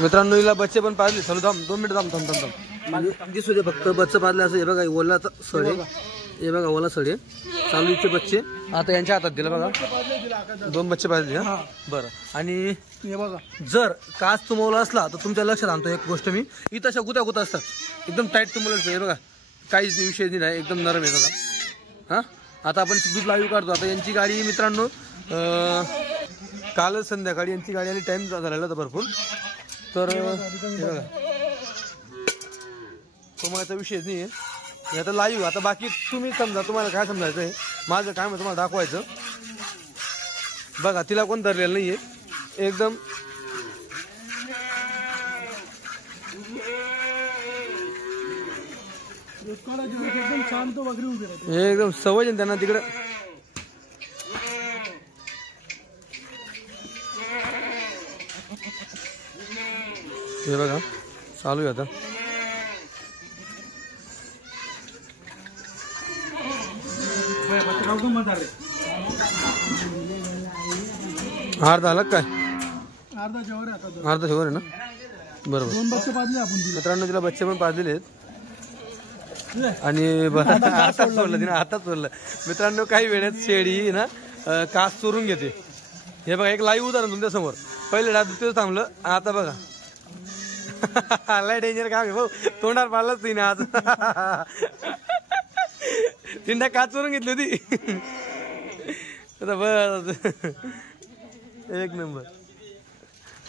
मित्रांनो हिला बच्चे पण पाजले. चलो थांब 2 मिनिट थांब दिसू दे फक्त बच्चे पाजले असं. हे बघा ओला सडे, हे बघा ओला सडे चालू इथे बच्चे आता यांच्या हातात दिलं बघा. 2 बच्चे पाजले. हा बरं. आणि हे बघा जर काच तुमवला असला तर तुमच्या लक्षात आणतो एक गोष्ट मी, इथं अशा गुत्या असतात एकदम टाईट तुमवलं. हे बघा काहीच विषय नाही, एकदम नरम आहे बघा. हा आता आपण दूध लाईव्ह काढतो. आता यांची गाडी मित्रांनो कालच संध्याकाळी यांची गाडी आली, टाइम झालेला होता भरपूर. तर बघा तुम्हाला विषयच नाही आहे आता लाईव्ह. आता बाकी तुम्ही समजा, तुम्हाला काय समजायचं आहे, माझं काय मग तुम्हाला दाखवायचं. बघा तिला कोण धरलेलं नाहीये, एकदम एकदम सवय आहे त्यांना तिकडे. हे बघा चालू आहे आता. अर्धा आला काय? अर्धा शेवर आहे ना, बरोबर. मित्रांनो तिला बच्चे पण पाजलेले आहेत आणि हातात सोडलं तिने, हातात सोडलं. मित्रांनो काही वेळेत शेळी ना कास चोरून घेते. हे बघा एक लाईव्ह उदाहरण तुमच्या समोर. पहिले तिथं थांबलं, आता बघा लय डेंजर काम आहे भाऊ. तोंडावर पाडलंच तिने आज. तिने काच चोरून घेतली होती. बस एक नंबर.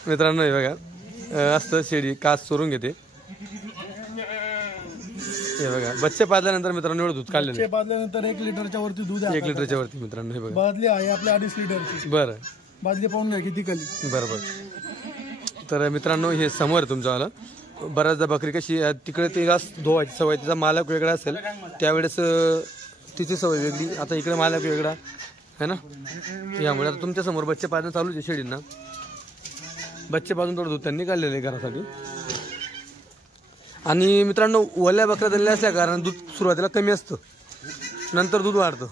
मित्रांनो हे बघा असतं शेळी काच चोरून घेते. हे बघा बच्चे पाजल्यानंतर मित्रांनो एवढं दूध काढलं. बच्चे पाजल्यानंतर 1 लिटरच्या वरती दूध आहे. 1 लिटरच्या वरती मित्रांनो. हे बघा बादली आहे आपल्या 2.5 लिटरची. बरं बादली पाहून घ्या किती खाली. बरोबर. तर मित्रांनो हे समोर तुमच्यावाला. बऱ्याचदा बकरी कशी तिकडे तिला धुवायची सवय, तिचा मालक वेगळा असेल त्यावेळेस तिची सवय वेगळी, आता इकडे मालक वेगळा है ना. यामुळे आता तुमच्या समोर बच्चे पाजणं चालूच आहे शेळींना. बच्चे पाजून थोडं दूध त्यांनी काढलेलं आहे घरासाठी. आणि मित्रांनो ओल्या बकऱ्या दिलेल्या असल्या कारण दूध सुरुवातीला कमी असतं, नंतर दूध वाढतं.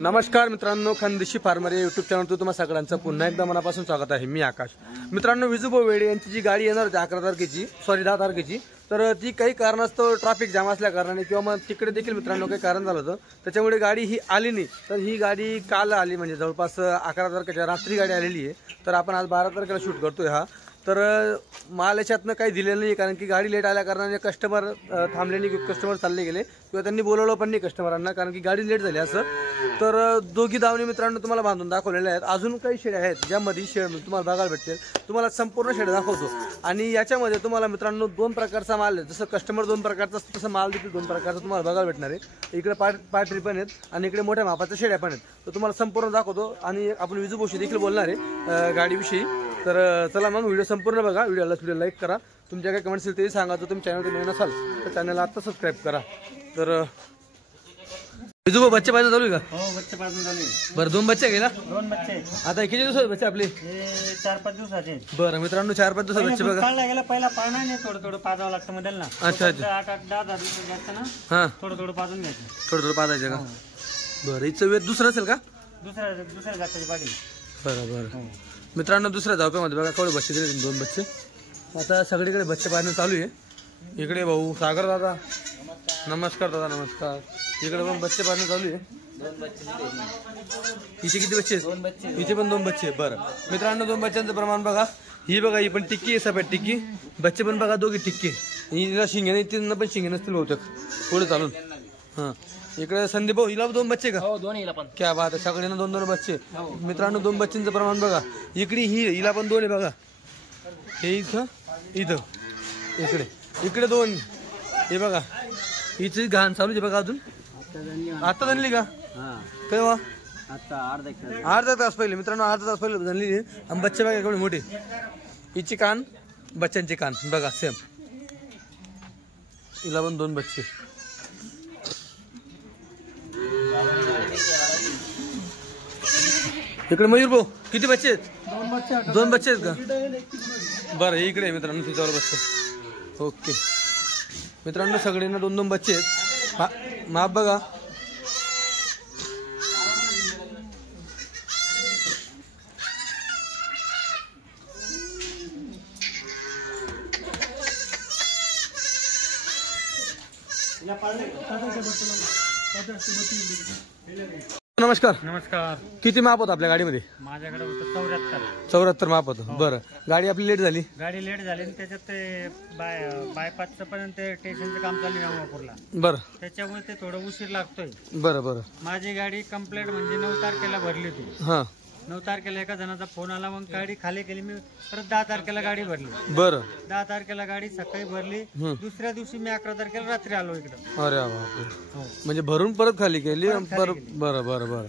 नमस्कार मित्रांनो, खानदेशी फार्मर या युट्यूब चॅनलवर तुम्हा सगळ्यांचं पुन्हा एकदा मनापासून स्वागत आहे. मी आकाश. मित्रांनो विजूभाऊ वेडे यांची जी गाडी येणार होती 11 तारखेची, सॉरी 10 तारखेची, तर ती काही कारणास्तव ट्रॅफिक जाम असल्या कारणाने किंवा मग तिकडे देखील मित्रांनो काही कारण झालं होतं, त्याच्यामुळे गाडी ही आली नाही. तर ही गाडी काल आली, म्हणजे जवळपास 11 तारखेच्या रात्री गाडी आलेली आहे. तर आपण आज 12 तारखेला शूट करतोय हा. तर माल याच्यातनं काही दिलेलं नाही, कारण की गाडी लेट आल्या कारणाने कस्टमर थांबले नाही, कस्टमर चालले गेले किंवा त्यांनी बोलवलं पण नाही कस्टमरांना, कारण की गाडी लेट झाली असं. तर दोघी दावणी मित्रांनो तुम्हाला बांधून दाखवलेल्या आहेत. अजून काही शेड्या आहेत ज्यामध्ये शेड तुम्हाला बघायला भेटतील. तुम्हाला संपूर्ण शेड दाखवतो. आणि याच्यामध्ये तुम्हाला मित्रांनो 2 प्रकारचा माल आहे. जसं कस्टमर 2 प्रकारचा असतो तसं माल देखील 2 प्रकारचा तुम्हाला बघायला भेटणार आहे. इकडे पार्टरी पण आहेत आणि इकडे मोठ्या मापाच्या शेड्या पण आहेत. तर तुम्हाला संपूर्ण दाखवतो आणि आपण विजूभाऊशी देखील बोलणार आहे गाडीविषयी. तर चला मग व्हिडिओ संपूर्ण बघा. व्हिडिओ लाईक करा. तुमच्या काही कमेंट्स असतील तेही सांगा. जर तुम्ही चॅनलवर नवीन असाल तर चॅनलला आता सबस्क्राईब करा. तर विजूभाऊ बच्चे पाहिजे चालू आहे का? हो बच्चे पाजून झाले. बरं 2 बच्चे गेला. 2 बच्चे. आता किती दिवसाचे बच्चे आपले? 4-5 दिवसाचे. बरं मित्रांनो 4-5 दिवसाचे बच्चे बघा. काढला गेला पहिला पाळणा नाही, थोडं पाजावं लागतं मधल ना. अच्छा अच्छा. 8-10 दिवस जास्त ना. हा थोडं पाजून घ्यायचं. थोडं पाजायचं का? बरं हिचं वेट दुसरं असेल का? दुसऱ्या जातीची पाडी. बरं मित्रांनो दुसऱ्या धावप्यामध्ये बघा केवढे बच्चे दिले, 2 बच्चे. आता सगळीकडे बच्चे पाहणं चालू आहे. इकडे भाऊ सागर दादा, नमस्कार दादा नमस्कार. इकडे पण बच्चे पाहणं चालू आहे. 2 बच्चे. हिचे किती बच्चे? 2 बच्चे. हिचे पण 2 बच्चे. बरं मित्रांनो 2 बच्चांचं प्रमाण बघा. ही बघा ही पण टिक्की आहे, सफेद टिक्की. बच्चे पण बघा दोघी टिक्की. हिला शिंगे नाही, तिला पण शिंगे नसतील बहुतेक पुढे चालून. हां इकडे संदीप भाऊ हिला 2 बच्चे का? हो 2 हिला पण. क्या बात आहे, सगळ्यांना 2-2 बच्चे. मित्रांनो 2 बच्चेंचं प्रमाण बघा. इकडे हिला पण 2 आहे बघा. हे इथं इकडे 2. हे बघा हिची घाण चालू आहे बघा. अजून आता जनली का? केव्हा? आता अर्धा तास पहिले. मित्रांनो अर्धा तास पहिले जनली. आणि बच्चे बघा केवढे मोठे. हिची कान, बच्चांची कान बघा सेम. हिला पण 2 बच्चे. इकडे मयूर भाऊ किती बच्चे आहेत? 2 बच्चे आहेत का? बरं इकडे मित्रांनो तिच्यावर बच्चे. ओके मित्रांनो सगळ्यांना 2-2 बच्चे आहेत. माप बघा नमस्कार. नमस्कार. किती माप होतं आपल्या गाडीमध्ये? माझ्याकडे होतं 74. 74 माप होतं. बरं, गाडी आपली लेट झाली. गाडी लेट झाली आणि त्याच्यात ते बायपासचं पण ते स्टेशनचं काम चालू आहे नागपूरला. बरं त्याच्यामुळे ते थोडं उशीर लागतोय. बरं बरं. माझी गाडी कंप्लेंट म्हणजे 9 तारखेला भरली होती. हां 9 तारखेला एका जणाचा फोन आला, मग गाडी खाली केली. मी परत 10 तारखेला गाडी भरली. बरं. 10 तारखेला गाडी सकाळी भरली. दुसऱ्या दिवशी मी 11 तारखेला रात्री आलो इकडं. अरे बापरे. म्हणजे भरून परत खाली केली. बरं बरं बरं बरं.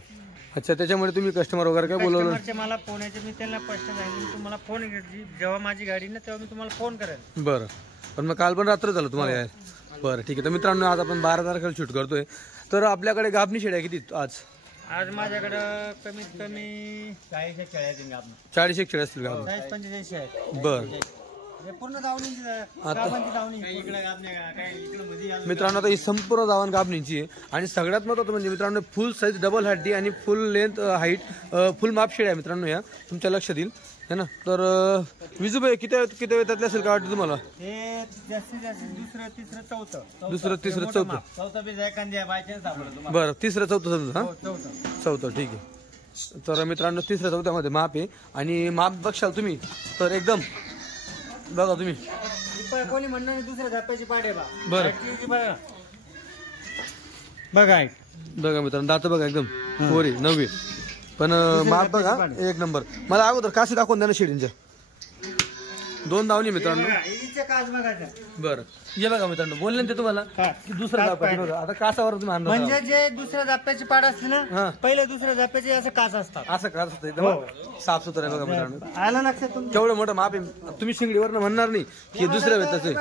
अच्छा, त्याच्यामुळे तुम्ही कस्टमर वगैरे काय बोलवलं? कस्टमरचे मला फोन यायचे, मी त्यांना प्रश्न सांगितले तुम्हाला फोन घ्यायची जेव्हा माझी गाडी ना तेव्हा मी तुम्हाला फोन करेल. बरं, पण मग काल पण रात्र झालं तुम्हाला यायला. बरं ठीक आहे. तर मित्रांनो, आज आपण 12 तारखेला शूट करतोय. तर आपल्याकडे गाभणी शेळ्या किती आज? आज माझ्याकडं कमीत कमी 40 एक शेळ्या आहेत. 40 एक शेळ्या असतील गाभणी. 40-45 आहेत. बरं. पूर्ण दावणी मित्रांनो, आता ही संपूर्ण दावण गाभणीची आहे. आणि सगळ्यात महत्त्वाचं म्हणजे मित्रांनो, फुल साईज डबल हड्डी आणि फुल लेंथ हाईट फुल माप शेळ्या आहे मित्रांनो. या तुमच्या लक्षात येईल है ना. तर विजूभाई किती वेळातले असेल का वाटतं तुम्हाला? हे जास्तीत जास्त दुसरं तिसरं चौथं. दुसरं तिसरं चौथं. बरं, तिसरं चौथं समजा. हा चौथं ठीक आहे. तर मित्रांनो, तिसऱ्या चौथ्यामध्ये माप आहे. आणि माप बघशाल तुम्ही तर एकदम बघा तुम्ही. कोणी म्हणणार दुसऱ्या झाप्याची पाडे बा. बरं बघा बघा मित्रांनो, दात बघा एकदम पोरी 9वी. पण माप बघा एक नंबर. मला अगोदर काशी दाखवून द्या ना शेळींच्या. 2 दावणी मित्रांनो. बरं, हे बघा मित्रांनो, बोलले ना ते तुम्हाला की दुसरं दापाची बघा. आता कासावर तुम्ही आणलं म्हणजे जे दुसऱ्या झाप्याची पाड असते ना, पहिले दुसऱ्या झाप्याचे असं कास असतात. असं कास असतं एकदम साफ सुथरं बघा मित्रांनो. आलं लक्षात तुमच्या? तेवढं मोठं माप आहे. तुम्ही शिंगडीवरनं म्हणणार नाही की दुसऱ्या वेताचं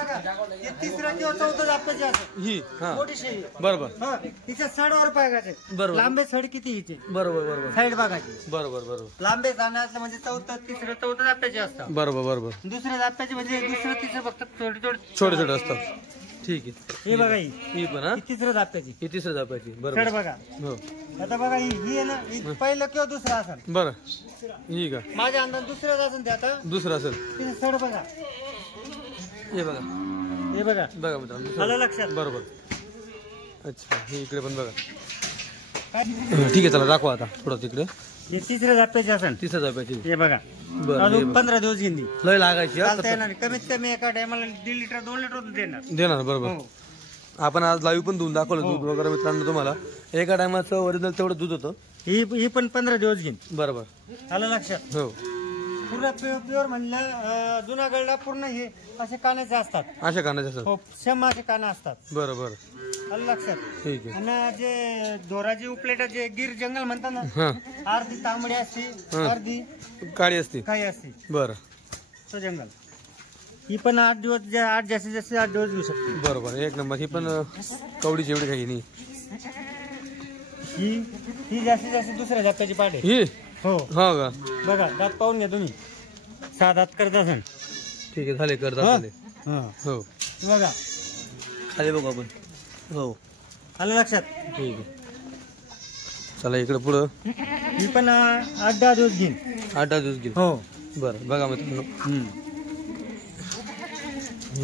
तिसऱ्या किंवा चौथ्या झाप्याचे असं ही. हा मोठी शेळी. बरोबर. तिच्या सडवर पाहायचे. बरोबर. लांबे सड किती हिचे? बरोबर बरोबर. साईड बघायची. बरोबर बरोबर. लांबे जाण्याचं म्हणजे तिसरं चौथं झाप्याचे असतात. बरोबर बरोबर. दुसऱ्या झाप्याचे म्हणजे दुसरं तिसरं फक्त छोटे छोटे छोटे असतात. ठीक आहे. हे बघा ही पण हा तिसरं झाप्याची. ही तिसऱ्या जापाची. सड बरोबर. बघा. हो आता बघा ही आहे ना, ही पहिलं किंवा दुसरं असेल. बरं. ही का माझ्या अंदाज दुसऱ्याच असेल ते. आता दुसरं असेल. तिथे सड बघा. हे बघा हे बघा बघा मित्रांनो. आलं लक्षात? बरोबर. अच्छा, हे इकडे पण बघा. काय? ठीक आहे, चला दाखवा आता थोडं तिकडे. हे तिसऱ्या झाप्याचे असेल. तिसऱ्या जापाची. हे बघा. बरं. अजून 15 दिवस घेईन. लय लागायची हा. चालता येणार. कमीत कमी एका टायमाला 1.5 लिटर 2 लिटर देणार. देणार. बरोबर. हो. आपण आज लाईव्ह पण दूध दाखवलं दूध वगैरे मित्रांनो तुम्हाला. एका टायमाचं ओरिजिनल तेवढं दूध होतं. ही पण 15 दिवस घेईन. बरोबर. आलं लक्षात? हो. पूर्ण प्युअर म्हणलं जुनागडला पूर्ण हे असे कानाचे असतात. अशा कानाचे असतात. हो, शम असे कानं असतात. बरोबर. आलं लक्षात? ठीक आहे. आणि जे दोराची उपलेट जे गिर जंगल म्हणतात ना, हा अर्धी तांबडी असते, अर्धी काळी असते. काही असते. बरं. तो जंगल. ही पण 8 दिवस 8 जास्तीत जास्त 8 दिवस घेऊ शकते. बरोबर. एक नंबर. ही पण कवडीची एवढी काही नाही. ही जास्तीत जास्त दुसऱ्या झाप्याची पाठ आहे. ही हो. हा का. बघा दात पाहून घ्या तुम्ही. 6 दात करत असेल. ठीक आहे, झाले करतात झाले. हो बघा खाली बघू आपण. हो आलं लक्षात? ठीक आहे. चला इकडे पुढं. ही पण 8-10 दिवस घेईन. 8 दिवस घेईल. हो. बरं बघा मित्रांनो.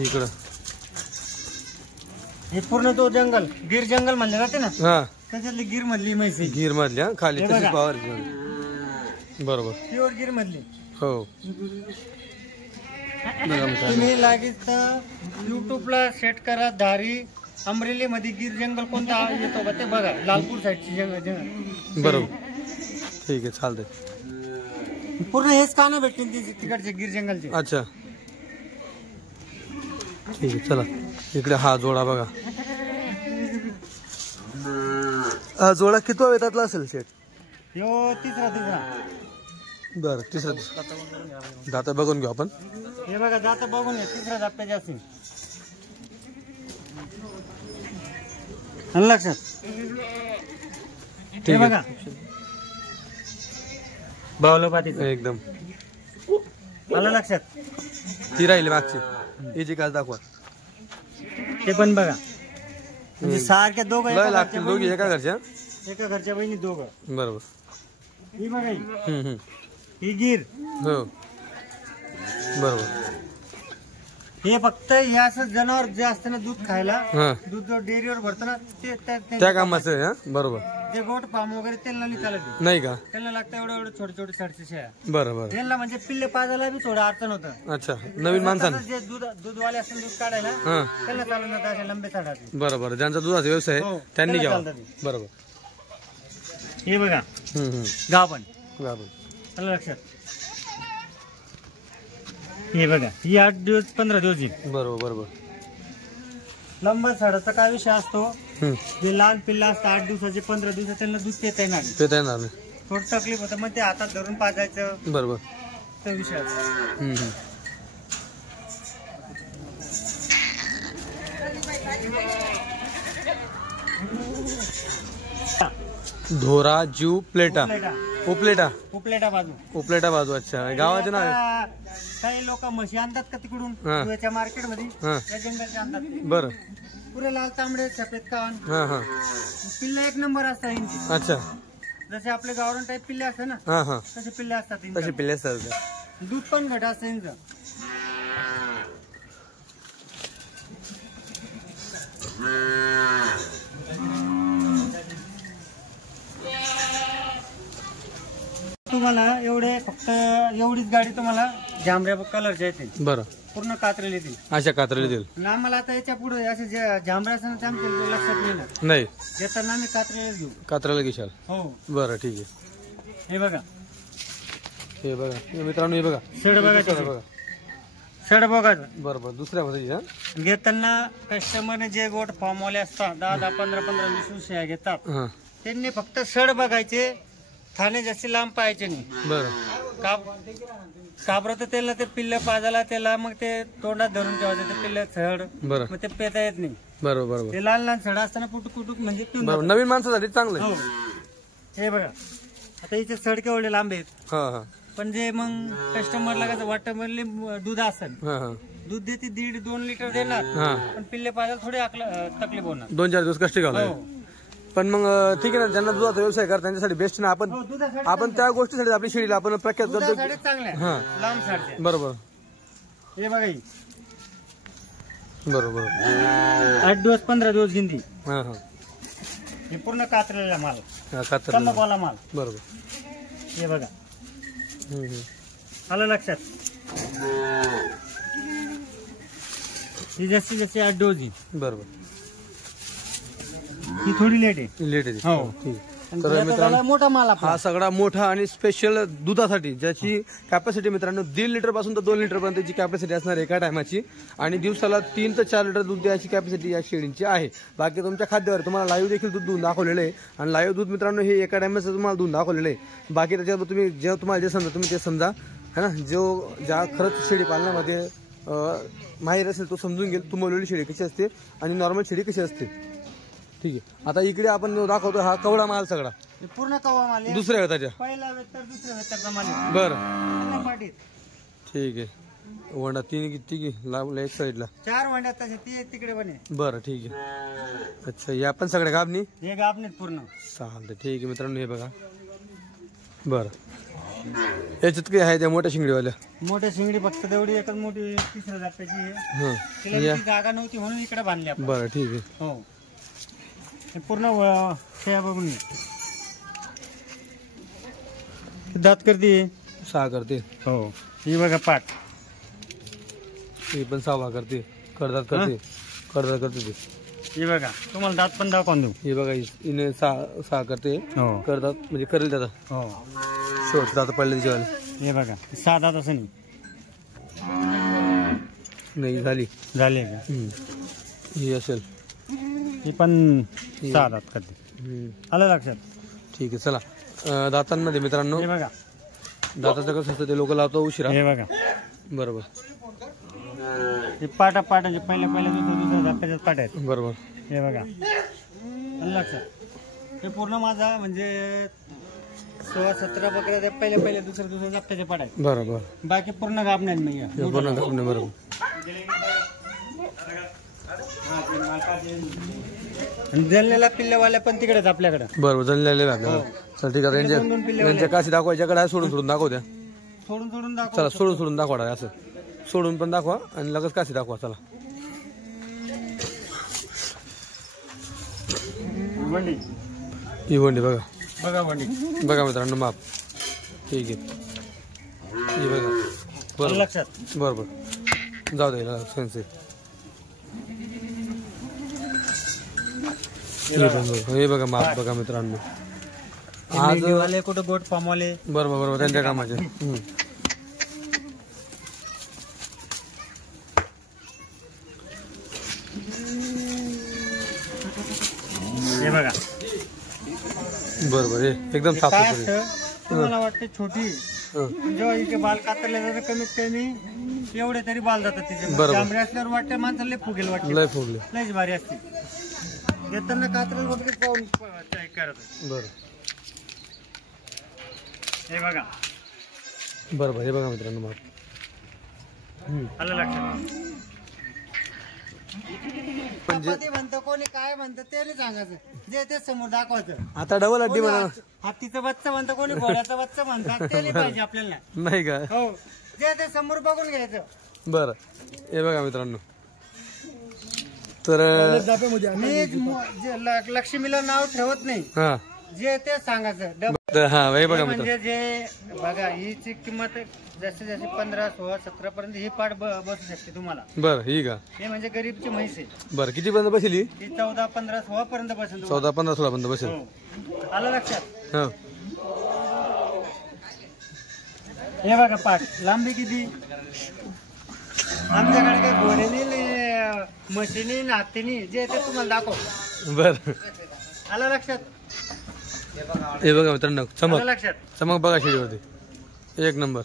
इकडं हे पूर्ण तो जंगल गिर जंगल म्हणले जाते ना, हा त्याच्यातली गिर मधली म्हैस आहे. गिर मधल्या खाली हे तशीच बघा. पावर. बरोबर. प्युअर गिर मधली. हो बघा मित्रांनो. तुम्ही लागेल तर युट्यूबला सेट करा धारी अमरेली मध्ये गिर जंगल कोणता येतो का ते बघा. लालपूर साईडची जंगल. बरोबर. ठीक आहे, चालतंय. पूर्ण हेच कानं भेटतील तिकडचे गिर जंगलचे. अच्छा ठीक आहे. चला इकडे हा जोडा बघा. हा जोडा कितवा वेतातला असेल शेट? यो तिसरा. बरं तिसरा. दाता बघून घेऊ आपण. हे बघा जाता बघून घ्या. तिसऱ्या झाप्याचे असेल. आलं लक्षात? ठीक बघा आहे. बावलोपातीचं. एकदम. आलं लक्षात? ती राहिली मागची. हिची काच दाखवा. ते पण बघा. म्हणजे सारख्या दोघं लय लागतील दोघी एका घरच्या. एका घरच्या बहिणी दोघं. बरोबर. ही बघा ही गिर. हो बरोबर. हे फक्त हे असं जनावर जे असतं ना दूध खायला, हा दूध जो डेअरीवर भरतं ना त्या कामाचं आहे. हा बरोबर. ते गोट फार्म वगैरे त्यांना नाही चालत, नाही का? त्यांना लागतं एवढं छोटे छोटे छडचे शेळ्या. बरं बरं. त्यांना म्हणजे पिल्ले पाजायला बी थोडं अडचण होतं. अच्छा, नवीन माणसानं. जे दूधवाले असतात दूध काढायला, हा त्यांना चालून जातात असे लंबे छडाचे. बरं बरं. ज्यांचा दुधाचा व्यवसाय आहे हो, त्यांनी त्याला घ्यावा. चालतं ते. बरोबर. हे बघा हम्म. गाभण, बरोबर. आलं लक्षात. हे बघा ही 8 दिवस 15 दिवस येईल. बरोबर बरोबर. लंबा छडाचा काय विषय असतो, हम्म. जे लहान पिल्ला असतं 8 दिवसाचे 15 दिवस त्यांना दूध देता येणार नाही. ते येणार नाही. थोडं तकलीफ होतं, मग ते हातात धरून पाजायचं बरोबर. तो विषय असतो. हम्म. धोरा जीव प्लेटा उपलेटा उपलेटा बाजू. उपलेटा बाजू. अच्छा, गावाचे नाव आहे. काही लोक म्हशी आणतात का तिकडून हा. दुधाच्या मार्केटमध्ये, हा त्या जंगलच्या आणतात ते. बरं. पुरे लाल तांबडे सफेद कान हा हा. पिल्ले एक नंबर असतात यांची. अच्छा. जसे आपले गावरान टाईप पिल्ले असतात ना, हा हा. तसे पिल्ले असतात तसे यांच्यात. पिल्ले असतात का? दूध पण घट असतं यांचं. तुम्हाला एवढे फक्त एवढीच गाडी तुम्हाला जांभऱ्या कलरच्या येतील, बरं. पूर्ण कात्रेल येतील. अशा कात्रेला देईल. आणि आम्हाला आता याच्या पुढे असे जांभऱ्या असं ते आमच्या लक्षात नाही ना, नाही येताना आम्ही कात्रेला घेऊ. कात्रेला घेशाल. हो बरं ठीक आहे. हे बघा, हे बघा हे मित्रांनो, हे बघा सड बघा, सड बघा. सड बघायचं. बरं बरं. दुसऱ्या मध्ये घेताना कस्टमरने जे गोट फॉर्मवाले असतात 10 15 15 20 शेळ्या घेतात, हा त्यांनी फक्त सड बघायचे, थाने जास्त लांब पाहायचे नाही. बरं. काबरं तर त्याला ते पिल्ल पाजायला त्याला मग ते तोंडात धरून ठेवायचं ते पिल्ल सड, बरं मग ते पेता येत नाही. बरोबर बरोबर. ते लहान लहान सड असताना कुटुक कुटुक म्हणजे पिऊन बरोबर. जातात. नवीन माणसासाठी चांगलं हो. आहे. हे बघा आता इथे सड केवढे लांब आहेत, हा हा पण जे मग कस्टमरला कसं वाटतं म्हणले दूध असेल, हा हा. दूध देते 1.5-2 लिटर देणार, हा. पण पिल्ले पाजायला थोडी तकलीफ होणार. 2-4 दिवस कष्ट घ्यावं लागेल. हो. पण मग ठीक आहे ना, ज्यांना दुधाचा व्यवसाय करा त्यांच्यासाठी बेस्ट ना. आपण हो, दुधासाठी आपण त्या गोष्टीसाठी आपली शेळीला आपण प्रख्यात करतो. दुधासाठी चांगल्या हा. लांब साडच्या. बरोबर हे बघा ही बरोबर. 8 दिवस 15 दिवस गिंदी. हा हा. हे पूर्ण कातरलेला माल, हा कातर. तंबाखूवाला माल. बरोबर. हे बघा, हम्म. आलं लक्षात. ही जास्तीत जास्त 8 दिवस येईल. बरोबर. ही थोडी लेट आहे. लेट आहे. हो. ठीक आहे. आणि तर त्याचा मित्रांनो, झाला मोठा माल आपला. हा सगळा मोठा आणि स्पेशल दुधासाठी ज्याची कॅपॅसिटी मित्रांनो 1.5 लिटर पासून तर 2 लिटर पर्यंतची कॅपॅसिटी असणार एका टायमाची, आणि दिवसाला 3 ते 4 लिटर दूध द्यायची कॅपॅसिटी या शेळींची आहे. बाकी तुमच्या खाद्यावर तुम्हाला लाईव्ह देखील दूध दूध दाखवलेलं आहे, आणि लाईव्ह दूध मित्रांनो हे एका टायमाचं तुम्हाला दूध दाखवलेलं आहे. बाकी त्याच्यावर तुम्ही जे तुम्हाला जे समजा तुम्ही ते समजा है ना. ज्या खरंच शेळी पालनामध्ये माहीर असेल तो समजून घेईल तुंबवलेली शेळी कशी असते आणि नॉर्मल शेळी कशी असते. ठीक आहे. आता इकडे आपण दाखवतो हा कवडा माल सगळा, हे पूर्ण कवा माल आहे. दुसऱ्या वेताच्या. पहिला वेतर दुसऱ्या वेतरचा माल आहे. बरं पूर्ण पाटीत. ठीक आहे. वंडा 3 किती लावल्या एक साईडला. 4 वांड्यात तसे ती तिकडे पण आहे. बरं ठीक आहे. अच्छा, या पण सगळ्या गाबनी हे गाबणीत पूर्ण. चालतं. ठीक आहे मित्रांनो, हे बघा. बरं, याच्यात काही आहे त्या मोठ्या शिंगडीवाल्या? मोठ्या शिंगडी फक्त तेवढी एकच मोठी 3 जात्याची आहे. हं. तिला ती जागा नव्हती म्हणून इकडे बांधली आपण. बरं ठीक आहे. हो. हे पूर्ण शेळ्या बघून घे. दात करते. 6 करते. हो. ही बघा पाठ. ही पण 6 करते. कडदात करते. कडदात करते ते. ही बघा, तुम्हाला दात पण दाखवून देऊ. हे बघा, हिने 6 करते. हो. कडदात म्हणजे करेल त्याचा हो. शेवट दात पडले तिच्यावाले. हे बघा 6 दात असं नाही झाली. झाले का? ही असेल. ही पण 6 दात करते. आलं लक्षात. ठीक आहे. चला दातांमध्ये मित्रांनो, हे बघा दाताचं कसं असतं ते लोक लावतो उशिरा. हे बघा बरोबर. हे पाटाचे पहिल्या दुसऱ्या दाताच्या पाट आहेत. बरोबर. हे बघा आलं लक्षात. हे पूर्ण माझा म्हणजे 16-17 बकऱ्या त्या पहिल्या दुसऱ्या दाताच्या पाट आहेत. बरोबर. बाकी पूर्ण गाब नाही मग हे पूर्ण गाब नाही. बरोबर. जळलेला पिल्लेवाल्या पण तिकडेच आपल्याकडे. बरोबर. जळलेले आपल्याला. चल ठीक आहे. दोन पिल्ले त्यांच्या काशी दाखवायच्याकडे आहे. सोडून दाखव द्या. सोडून दाखव. चला सोडून दाखवा असं. सोडून पण दाखवा आणि लगेच काशी दाखवा. चला वंडी ही वंडी बघा. बघा वंडी बघा मित्रांनो माप. ठीक आहे ही बघा. बरोबर लक्षात. बरोबर जाऊ द्यायला सेन्सिट. हे बघा माप बघा मित्रांनो. आज वाले कुठं गोट पामवाले. बरोबर बरोबर त्यांच्या कामाचे. हे बघा बरोबर हे एकदम साफ काय सुथरी. असतं तुम्हाला वाटते छोटी जेव्हा इथे बाल कातरले जातात कमीत कमी एवढे तरी बाल जातात तिचे. बरोबर. जांभळे असल्यावर वाटते माणसाला लय फुगेल वाटते. लय फुगले. लयच भारी असते. येताना कातरेल वगैरे पाहून चेक करत. बरं हे बघा बरोबर हे बघा मित्रांनो माप. आलं लक्षात. म्हणजे चपाती म्हणतं कोणी काय म्हणतं ते नाही सांगायचं. जे ते समोर दाखवायचं. आता डबल अड्डी म्हणा. हत्तीचं बच्चं म्हणतं कोणी घोड्याचं बच्चं म्हणतात ते नाही पाहिजे आपल्याला. नाही का. हो जे ते समोर बघून घ्यायचं. बरं हे बघा मित्रांनो. तर मी लक्ष्मीला नाव ठेवत नाही. हा जे ते सांगायचं. तर हा हे बघा मित्रांनो. म्हणजे जे बघा हिची किंमत जशी जशी 15, 16, 17 पर्यंत ही पाठ बसू शकते तुम्हाला. बरं ही का. हे म्हणजे गरीबची म्हैस आहे. बरं किती पर्यंत बसेल ही. ही 14, 15, 16 पर्यंत बसेल. 14, 15, 16 पर्यंत बसेल. हो. आलं लक्षात. हा हे बघा पाठ लांबी किती. आमच्याकडे काही घोड्यानी मशीनी नातीनी जे ते तुम्हाला दाखव. बरं आलं लक्षात. हे बघा मित्रांनो चमक. आलं लक्षात. चमक बघा शेडीवरती एक नंबर.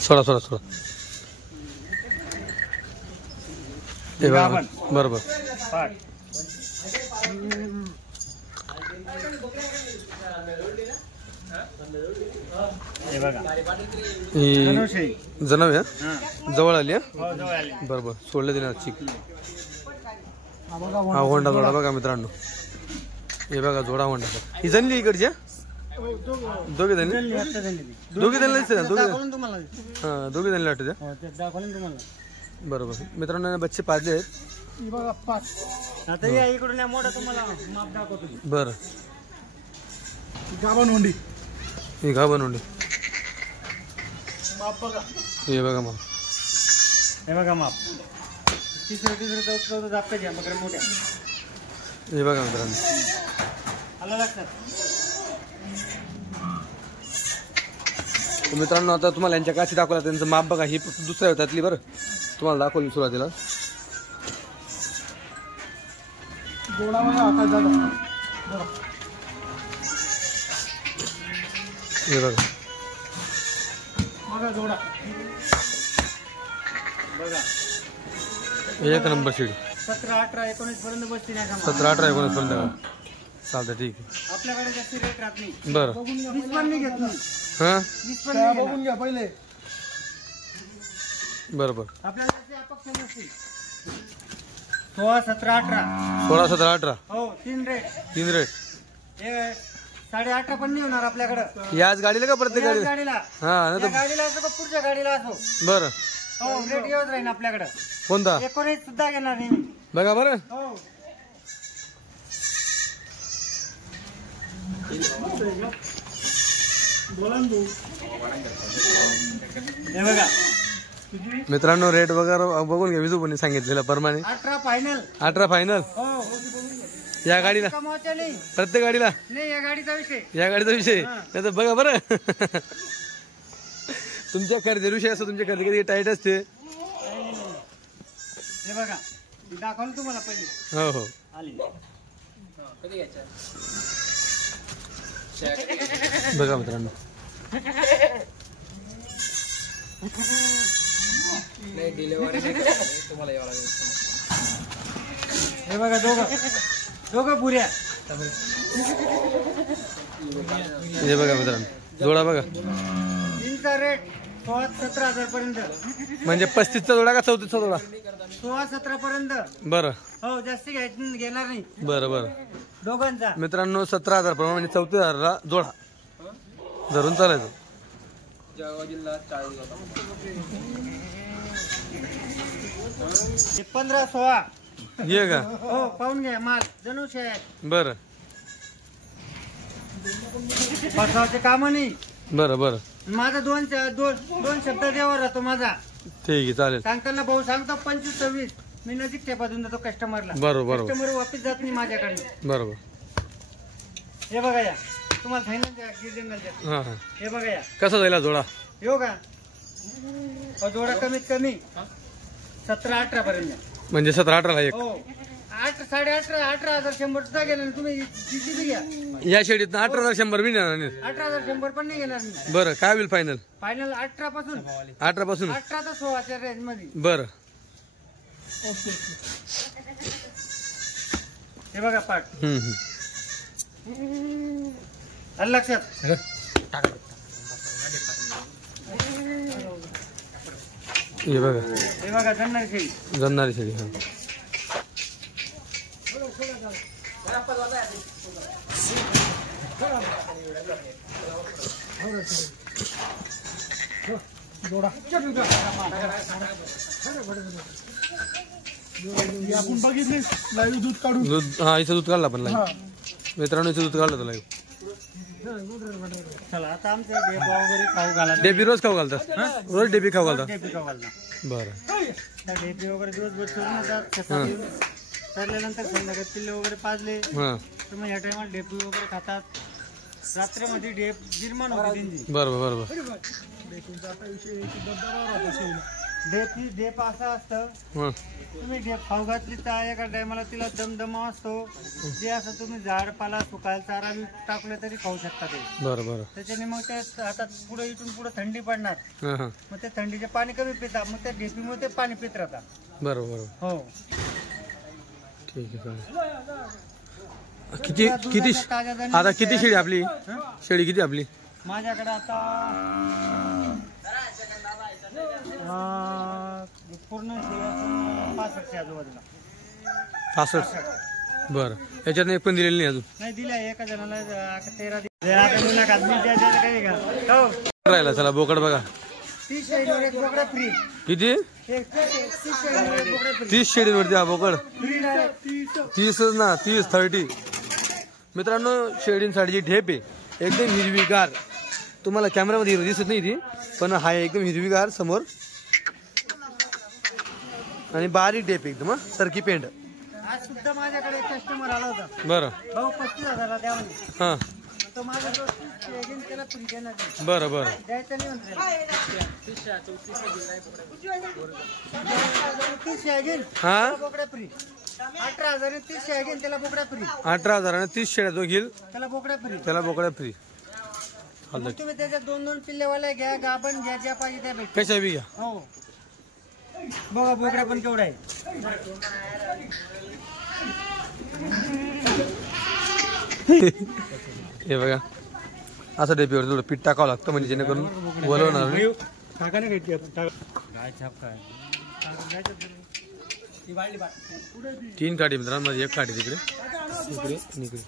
सोडा सोडा सोडा. हे बघा बरोबर. पाठ हे बघा ही धनुष्य. जनव आहे. हा. जवळ आली. हो जवळ आले. बरोबर सोडले दिला चिक. हा होंडा जोडा बघा मित्रांनो. हे बघा जोडा होंडा. ही जनली इकडची. दोघे जण जल्ली, आत्ता जल्ली ती. दोघे जण दोघे दाखवलं ना तुम्हाला. हा दोघे जण वाटत. हो, ते दाखवलं ना तुम्हाला. बरोबर मित्रांनो बच्चे पाजले आहेत. ही बघा पाच. आता या इकडून या मोठा तुम्हाला माप दाखवतो. बरं गाभण हुंडी. ही घा बनवली. माप बघा. हे बघा मग. हे बघा माप. तिसरं चौथं दाबता घ्या बघा मोठ्या. हे बघा मित्रांनो. आलं लक्षात. तर मित्रांनो आता तुम्हाला यांच्या काशी दाखवला त्यांचं माप बघा. ही दुसऱ्या होत्यातली बरं तुम्हाला दाखवली सुरुवातीला. हे बघा बघा जोडा. बघा एक नंबर शिडी. 17, 18, 19 पर्यंत बसते नाही का. 17, 18, 19 पर्यंत चालतं ठीक आहे. आपल्याकडे जास्ती रेट राहत नाही. बरं 20 पण नाही घेत नाही. हां 20 पण नाही बघून घ्या पहिले. बरोबर. आपल्याला जास्ती अपेक्षा नसते. 16, 17, 18. 16, 17, 18 हो 3 रेट. 3 रेट. हे 18.5 पण नाही होणार आपल्याकडं. याच गाडीला का प्रत्येक याच गाडीला. गाडीला. हा नाही या तर गाडीला असो का पुढच्या गाडीला असो. बरं हो रेट येऊच राहील आपल्याकडं. कोणता 19 सुद्धा घेणार नाही मी. बघा बरं. हो हे बघा मित्रांनो रेट वगैरे बघून घ्या. विजूपणी सांगितलेल्या प्रमाणे 18 फायनल. 18 फायनल. हो या गाडीला कमावच्या नाही. प्रत्येक गाडीला. नाही या गाडीचा विषय. या गाडीचा विषय नाही तर बघा बरं. तुमच्या खरेदी विषय असतो. तुमच्या खरेदी कधी टाईट असते. हे बघा दाखवलं तुम्हाला पहिले. हो हो आली. बघा मित्रांनो. हे बघा दोघं पुऱ्या. हे बघा मित्रांनो जोडा बघा. 3चा रेट 16-17 पर्यंत. म्हणजे 35चा जोडा का 34चा जोडा? 16-17 पर्यंत. बरं हो, जास्ती घेणार नाही बरं बरं. दोघांचा. मित्रांनो 17,000 प्रमाणे म्हणजे 34,000ला जोडा धरून चालायचं. जळगाव जिल्हा 40 गाव. 15-16. ये का? हो, पाहून घ्या माल जणूशे आहेत. बरं फसवाचे काम नाही. बरं बरं माझा दोन शब्द देवर राहतो माझा. ठीक आहे चालेल. सांगताना भाऊ सांगतो 25-26. मी नजीक ठेपातून देतो कस्टमरला. बरोबर कस्टमर वापस जात नाही माझ्याकडनं. बरोबर. हे बघा या, तुम्हाला सांगितलं गिर जंगलच्या. हां हां. हे बघा या, कसा जाईल हा जोडा? येऊ का? जोडा कमीत कमी 17-18 पर्यंत. म्हणजे 17-18ला एक. हो, 18,500-18,100 गेला तुम्ही किती घ्या. या शेडीत 18,100 बी नाही. 18,100 पण नाही घेणार मी. बरं काय होईल फायनल? फायनल 18 पासून. 18 पासून? 18 ते 16च्या रेंज मध्ये. बरं. हे बघा पाठ. आलं लक्षात? हे बघा हे बघा जन्नारी शेळी. जन्नारी शेळी. हा आपण बघितली लाईव्ह दूध काढून. दूध. हा इथं दूध काढला पण लाईव्ह. मित्रांनो इथं दूध काढलं तर लाईव्ह. चला आता आमच्या डेबा वगैरे खाऊ घाला. डेबी रोज खाऊ घालतात? रोज डेबी खाऊ घालतात? डेबी खाऊ घालणार. बरं. त्या डेबी वगैरे दिवसभर चोरून येतात. शेतात येऊन चरल्यानंतर संध्याकाळी पिल्ले वगैरे पाजले हां तर मग या टायमाला डेबी वगैरे खातात. रात्रीमध्ये डेप निर्माण होते त्यांची. बरोबर बरोबर. डेप असं असतं, हां तुम्ही डेप खाऊ घातली तर एका टायमाला तिला दमदमा असतो. जे असं तुम्ही झाड पाला सुकायला चारा बी टाकले तरी खाऊ शकता ते. बरं बरं. त्याच्याने मग ते आता पुढे इथून पुढे थंडी पडणार. हां हां. मग ते थंडीचे पाणी कमी पितात. मग त्या डेपीमुळे ते पाणी पित राहतात. बरोबर बरोबर. हो. ठीक आहे चालेल. किती किती आता किती शेळी आपली? शेळी किती आपली? माझ्याकडे आता पूर्ण 65 आजूबाजूला. 65. बरं. याच्यात एक पण दिलेली नाही अजून? नाही दिल्या एका जणाला 13 राहिला. चला बोकड बघा. 30 शेळीवर एक बोकडा फ्री. किती? 30 शेळीवरती हा बोकड फ्री. 30 ना 30. मित्रांनो शेळींसाठीची ढेप आहे एकदम हिरवीगार. तुम्हाला कॅमेरामध्ये हिरवी दिसत नाही ती, पण हा एकदम हिरवीगार समोर आणि बारीक ढेप एकदम. हा सरकी पेंड. आज सुद्धा माझ्याकडे कस्टमर आला होता. बरं. भाऊ 35,000 द्या म्हणे. हां तो माझ्याकडे त्याला फ्री देणार. बरं बरं. द्यायचं नाही म्हणतो. 30 घेईन हां बोकड्या फ्री. 18,000 30 घेईन त्याला बोकड्या फ्री. 18,000 आणि 30 शेळ्या जो घेईल त्याला बोकड्या फ्री. त्याला बोकड्या फ्री. मग तुम्ही त्याच्यात 2-2 पिल्लेवाल्या घ्या. गाभण घ्या, ज्या पाहिजे त्या भेटतील. कशा बी घ्या. हो बघा बोकड्या पण केवढा आहे. हे बघा असं डेपीवर थोडं पीठ टाकावं लागतं म्हणजे जेणेकरून वलवणार नाही. टाका नाही घेतली आपण. काय छाप काय 3 काठी मित्रांनो. माझी एक काठी तिकडे इकडे.